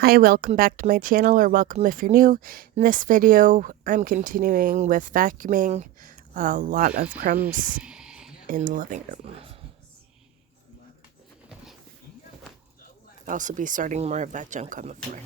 Hi, welcome back to my channel, or welcome if you're new. In this video, I'm continuing with vacuuming a lot of crumbs in the living room. I'll also be sorting more of that junk on the floor.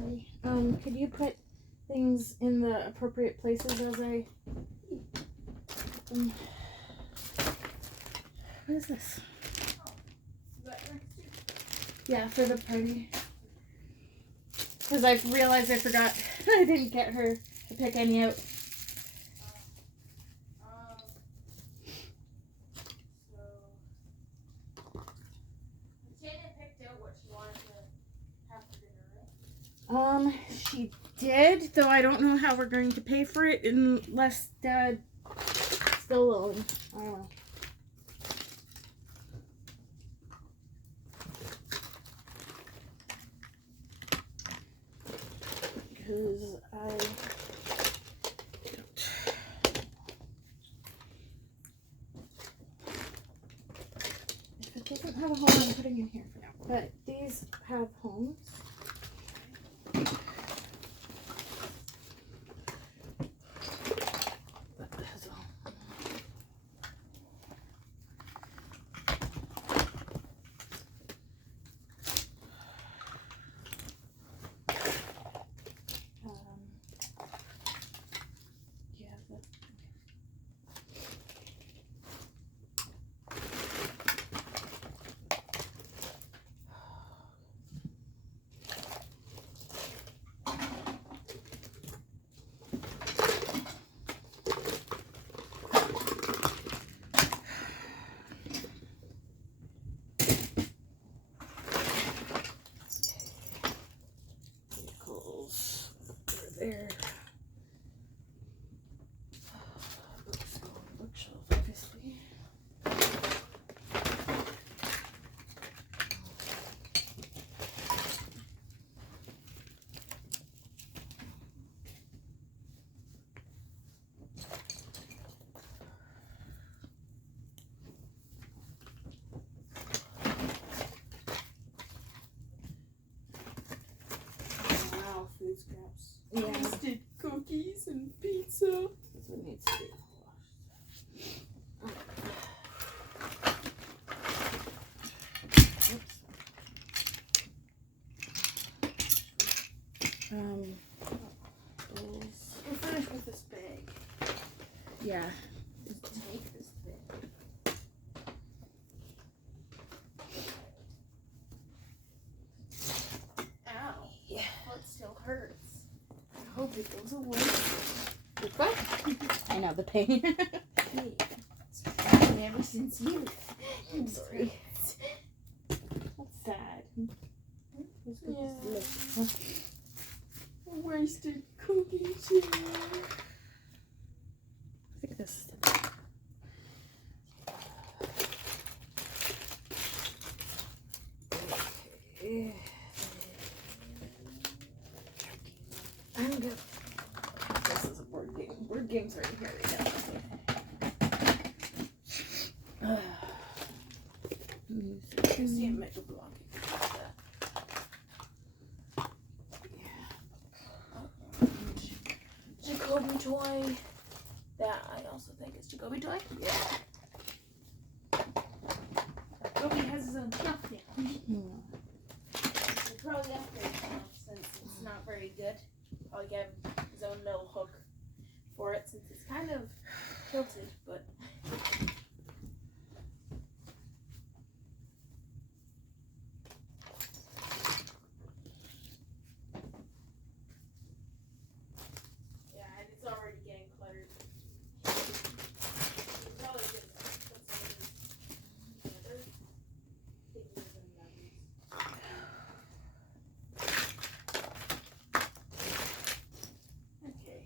Sorry. Could you put things in the appropriate places as I... What is this? Yeah, for the party. Because I realized I forgot I didn't get her to pick any out. She did, though I don't know how we're going to pay for it unless Dad still alone. I don't know. Because I don't. If it doesn't have a home, I'm putting it here for now. But these have homes. There. Bookshelf, obviously. Wow, food scraps. Yeah. Roasted cookies and pizza. That's what needs to be washed. We're finished with this bag. Yeah. Take this bag. Ow. Yeah. Foot still hurts. I hope it goes away. What? I know the pain. It's been ever since youth. I'm sorry. That's sad. Yeah. Wasted cookies here. I think this. Okay. I'm good. This is a board game. Board games are in here right now. See, Mega Block. Jacoby toy. That I also think is Jacoby toy. Yeah. Jacoby has his own stuff now. Mm. We'll probably upgrade now since it's not very good. I'll get his own little hook for it since it's kind of tilted, but. Yeah, and it's already getting cluttered. We'll probably just put some of these together. Figures and numbers. Okay.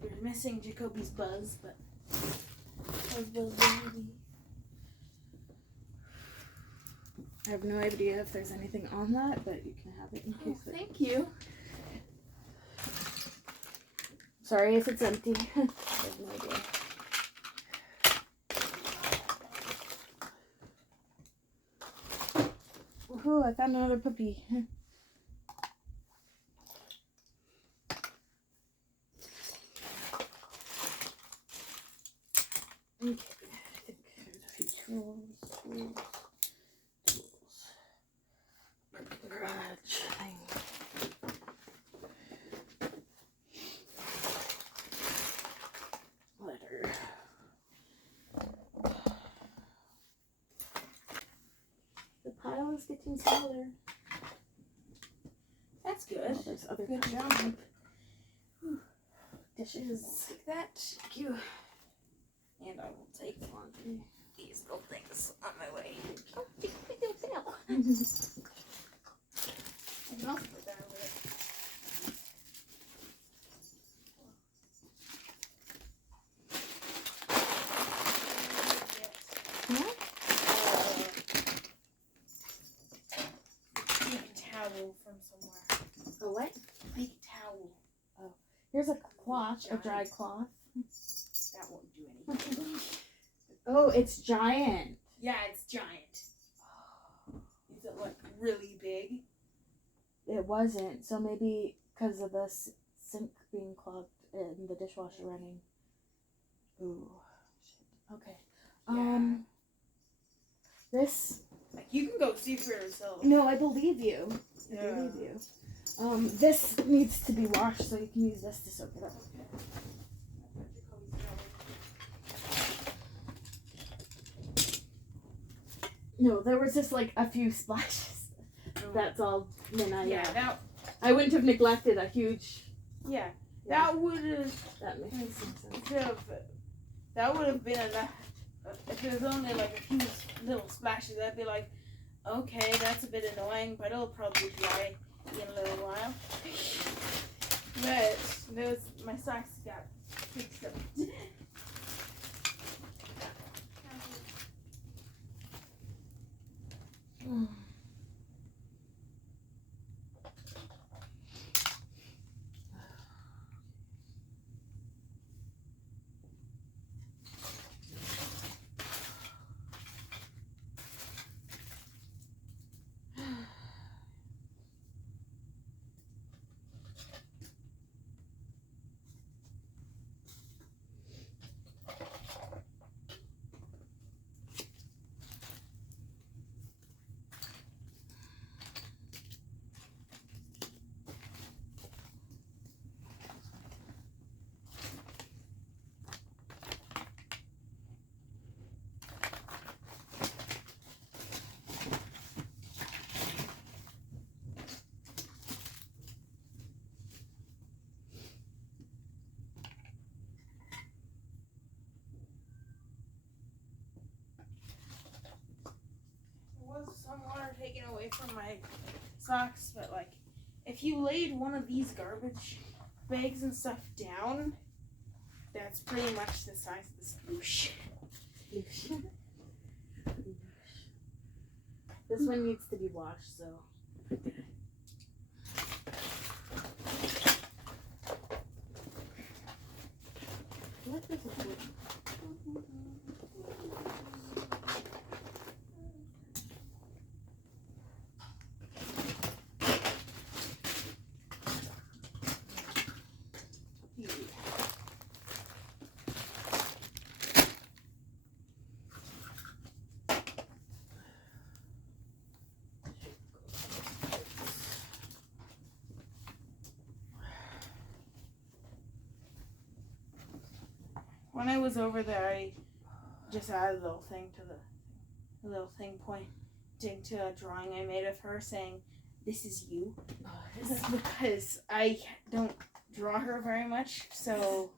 We're missing Jacoby's Buzz, but Buzz baby. I have no idea if there's anything on that, but you can have it in case. Oh, thank you. Sorry if it's empty. I have no idea. Woohoo, I found another puppy. Okay, I think there's a few tools. Garage thing. getting smaller. That's good. Oh, there's other Good kinds. job. Dishes. Take that. Thank you. And I will take one of these little things on my way. Oh, big little bell. I can also put that over there. Yeah? Big towel from somewhere. A what? Big towel. Here's a cloth, a dry cloth. That won't do anything. Oh, it's giant. Yeah, it's giant. Is it like really big? It wasn't. So maybe because of the sink being clogged and the dishwasher running. Ooh, shit. Okay. Yeah. This. Like you can go see for yourself. No, I believe you. I Yeah. believe you. This needs to be washed, so you can use this to soak it up. No, there was just like a few splashes. That's all. Then I wouldn't have neglected a huge. Yeah. Yeah. That would have. That makes sense. That would have been enough. If it was only like a few little splashes, I'd be like, okay, that's a bit annoying, but it'll probably dry in a little while. But my socks got fixed up. Some water taken away from my socks, but like if you laid one of these garbage bags and stuff down, that's pretty much the size of the sploosh. This one needs to be washed, so. What is it? When I was over there, I just added a little thing to a little thing pointing to a drawing I made of her saying, "This is you," because I don't draw her very much, so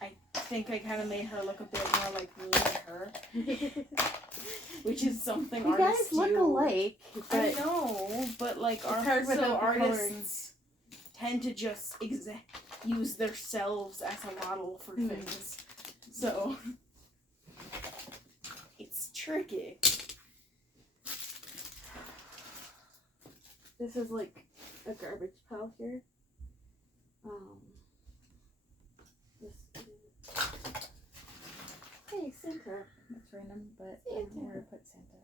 I think I kind of made her look a bit more like me than her, which is something You artists guys look do. alike, I but know, but like hard without the artists tend to just use themselves as a model for things. So it's tricky. this is like a garbage pile here. This is... Hey, Santa. That's random, but I don't know where to put Santa.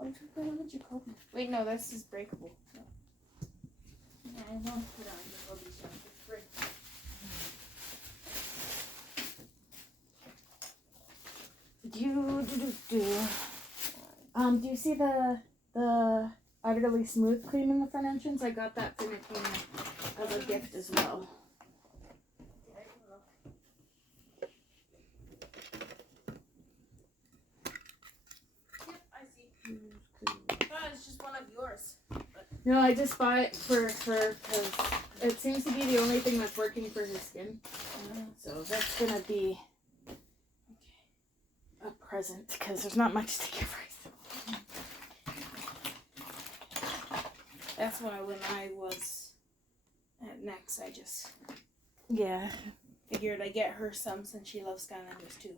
Oh, just put on Jacoby. Wait, no, this is breakable. No. Yeah, I don't put on Jacoby's stuff. It's breakable. Do you see the utterly smooth cream in the front entrance? I got that for Nikita as a gift as well. Yep, I see. Oh, it's just one of yours. No, I just bought it for her because it seems to be the only thing that's working for her skin. So that's gonna be a present because there's not much to give her. That's why when I was at Next, I just Yeah. figured I'd get her some since she loves Skylanders too.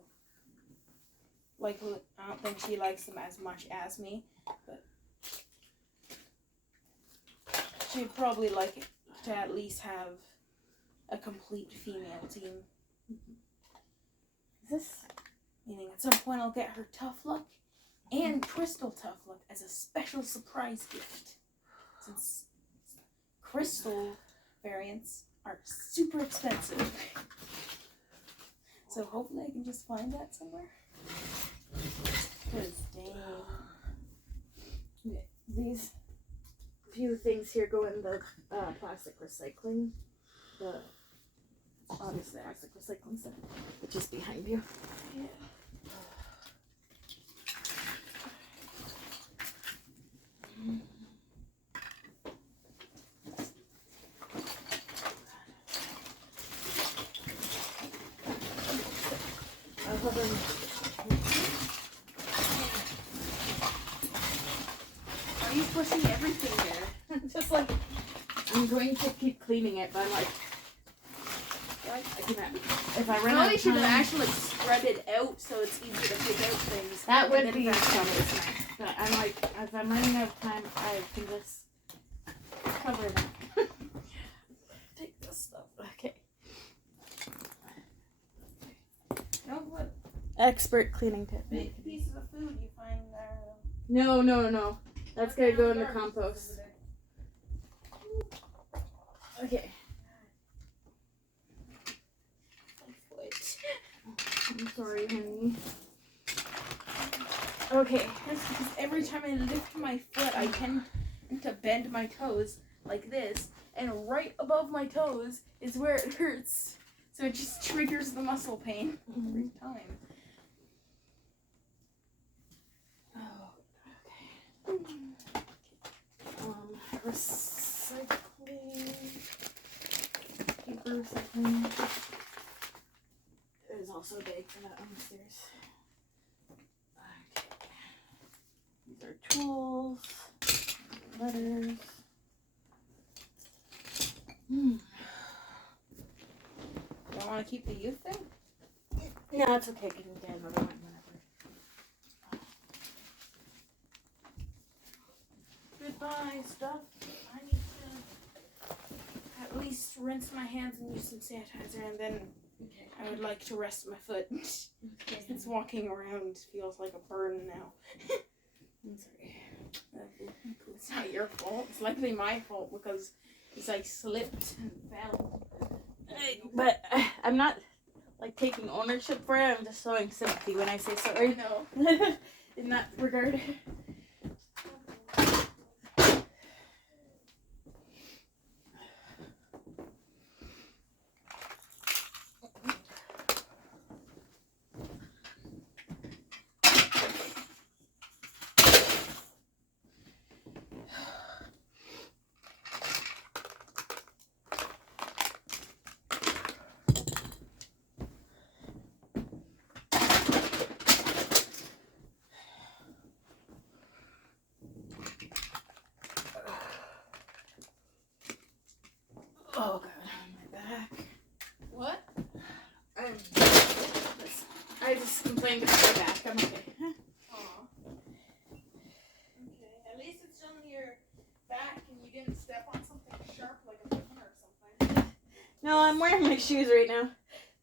Like, I don't think she likes them as much as me, but she'd probably like it to at least have a complete female team. Is this? Meaning at some point I'll get her Tough Luck and Crystal Tough Luck as a special surprise gift. Since Crystal variants are super expensive. So hopefully I can just find that somewhere. Because dang. These few things here go in the plastic recycling. The obviously plastic recycling stuff, which is behind you. Yeah. Are you pushing everything there? Just like I'm going to keep cleaning it, but I'm like, I cannot. If I run out Probably of should have time, actually spread it out so it's easier to pick out things. that And would then be if I- nice. But I'm like, if I'm running out of time, I can just cover that. Take this stuff. Okay. No, what Expert cleaning tip. big pieces of food you find there? No. That's gonna go in the compost. Okay. I'm sorry, honey. Okay. That's because every time I lift my foot, I tend to bend my toes like this, and right above my toes is where it hurts. So it just triggers the muscle pain every time. Oh, okay. Recycling. Paper recycling. There's also a bag for that on the stairs. Okay. These are tools, letters. You don't want to keep the youth thing? No, it's okay. I can get another one whenever. Goodbye stuff. I need to at least rinse my hands and use some sanitizer, and then Okay. I would like to rest my foot. Since walking around feels like a burn now. I'm sorry. It's not your fault. It's likely my fault because I slipped and fell. But I'm not like taking ownership for it. I'm just showing sympathy when I say sorry. No. In that regard. Oh god, my back. What? I just complained about my back. I'm okay. Aw. Okay. At least it's on your back and you didn't step on something sharp like a pin or something. No, I'm wearing my shoes right now.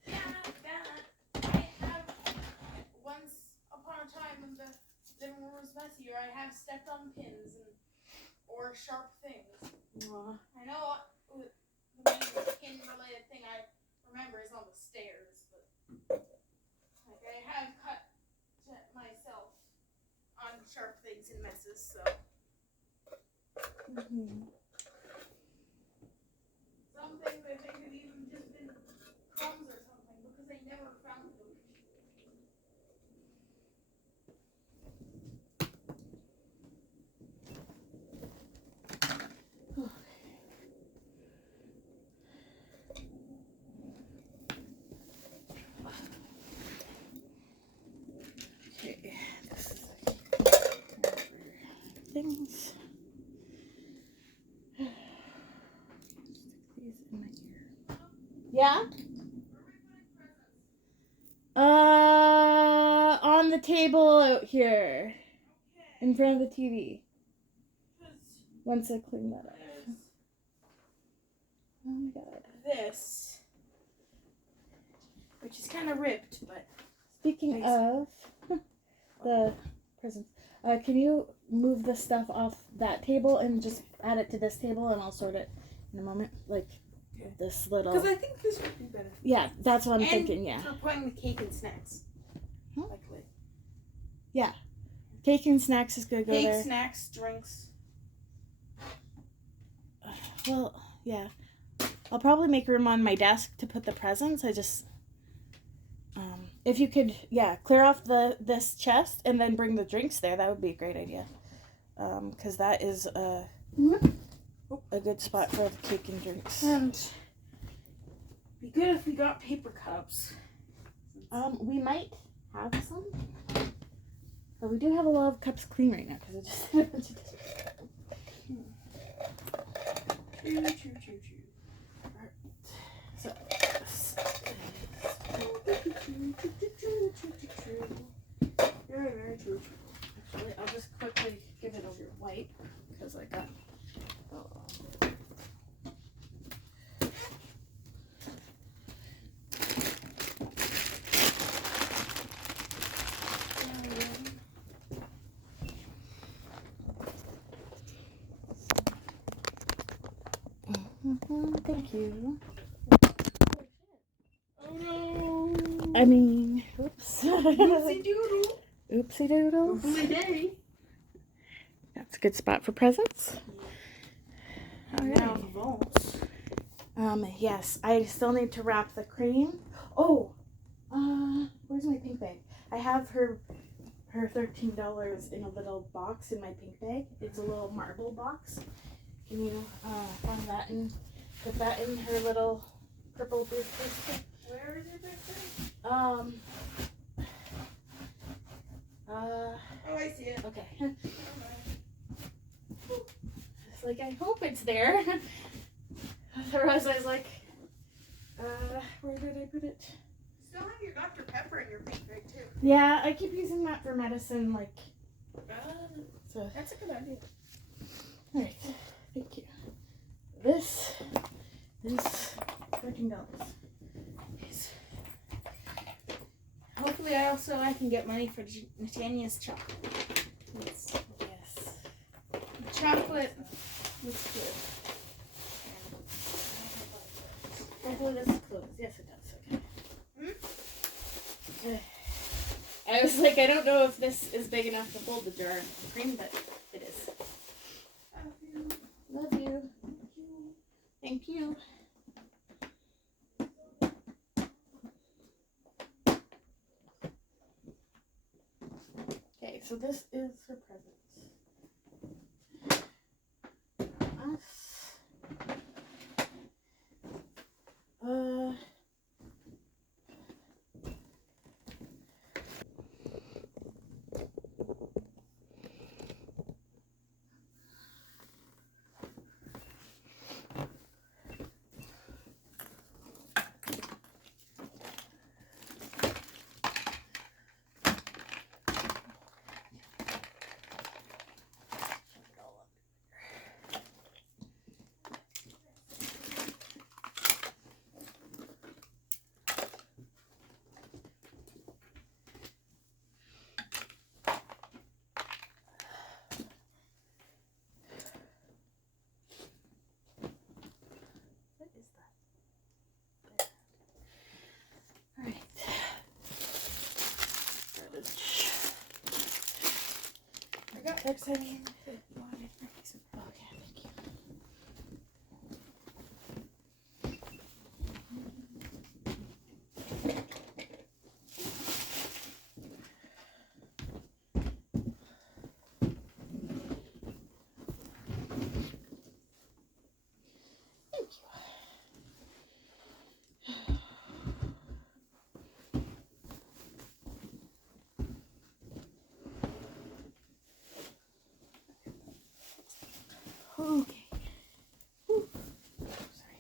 Yeah, that. I have once upon a time when the living room was messier, I have stepped on pins or sharp things. Aw. I know the main pin related thing I remember is on the stairs, but like I have cut myself on sharp things and messes, so some things I think have even just been crumbs or something because they never found them. Yeah? On the table out here. In front of the TV. Once I clean that up. Oh my god. This, which is kind of ripped, but Speaking of the presents, can you move the stuff off that table and just add it to this table, and I'll sort it in a moment. Like this little. because I think this would be better. Yeah, that's what I'm And thinking. Yeah. for putting the cake and snacks. Huh? Like Cake and snacks is gonna go cake, there. snacks, drinks. Well, yeah. I'll probably make room on my desk to put the presents. I just, if you could, clear off this chest and then bring the drinks there. That would be a great idea. Because that is a good spot for the cake and drinks. And be good if we got paper cups. We might have some. But we do have a lot of cups clean right now because I just had a bunch of dishes. Choo. So, Very, very true. actually, I'll just quickly give it over wipe because I got. Thank you. Oh no! I mean, oops. Oopsie doodle. Oopsie doodles. Oopsie day. That's a good spot for presents. Now the vaults. Yes, I still need to wrap the cream. Oh, where's my pink bag? I have her $13 in a little box in my pink bag. It's a little marble box. Can you find that and put that in her little purple briefcase? Where is it back there? Oh, I see it. Okay. It's like, I hope it's there. Otherwise, I was like, where did I put it? Still have your Dr. Pepper in your pink bag too. Yeah, I keep using that for medicine, like, so. That's a good idea. Alright, thank you. This is $13. Yes. Hopefully, I can get money for Nathania's chocolate. Yes. Chocolate looks good. Hopefully this is closed. Yes, it does. Okay. I was like, I don't know if this is big enough to hold the jar of cream, but it is. Love you. Thank you. Okay, so this is her presents. Us. Exciting. Okay, thank you. Okay. Sorry.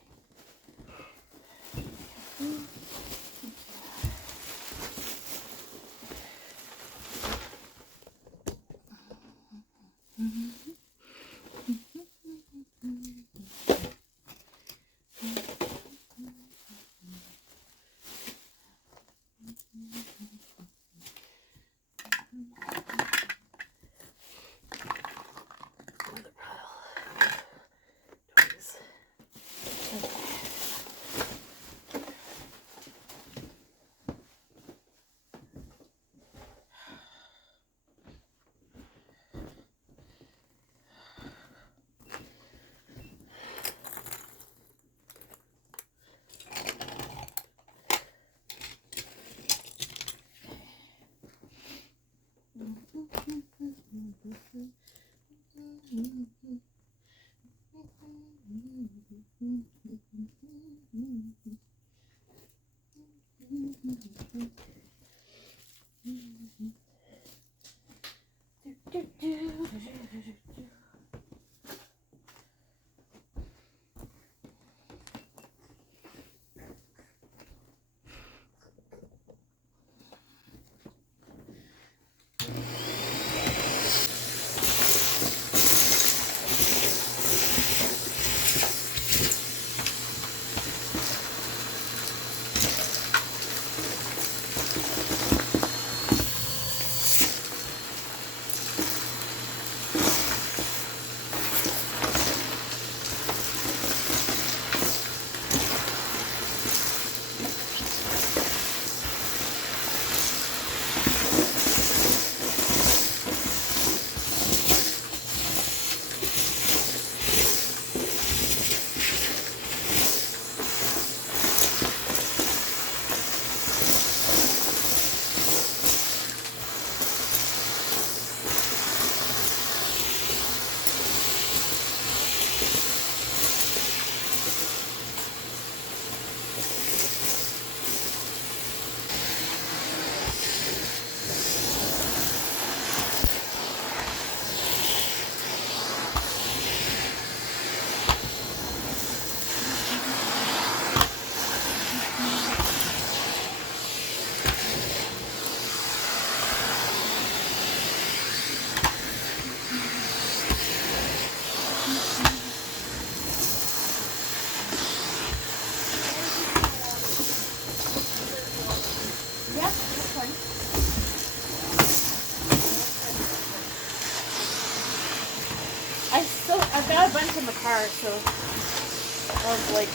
I've got a bunch in the car, so of like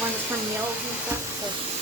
ones from meals and stuff. So.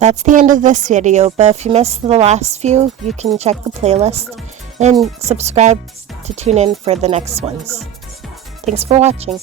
That's the end of this video, but if you missed the last few, you can check the playlist and subscribe to tune in for the next ones. Thanks for watching.